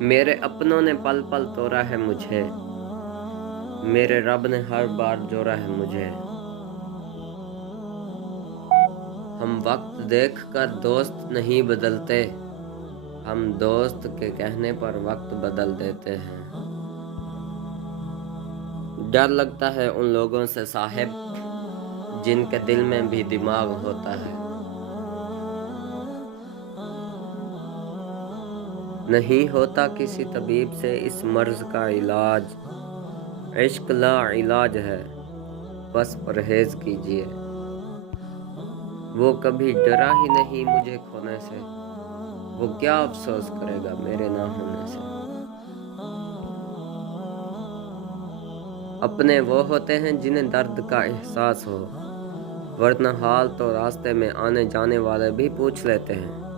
میرے اپنوں نے پل پل توڑا ہے مجھے، میرے رب نے ہر بار جوڑا ہے مجھے۔ ہم وقت دیکھ کر دوست نہیں بدلتے، ہم دوست کے کہنے پر وقت بدل دیتے ہیں۔ ڈر لگتا ہے ان لوگوں سے صاحب، جن کے دل میں بھی دماغ ہوتا ہے۔ نہیں ہوتا کسی طبیب سے اس مرض کا علاج، عشق لا علاج ہے، بس پرہیز کیجئے۔ وہ کبھی ڈرا ہی نہیں مجھے کھونے سے، وہ کیا افسوس کرے گا میرے نہ ہونے سے۔ اپنے وہ ہوتے ہیں جنہیں درد کا احساس ہو، ورنہ حال تو راستے میں آنے جانے والے بھی پوچھ لیتے ہیں۔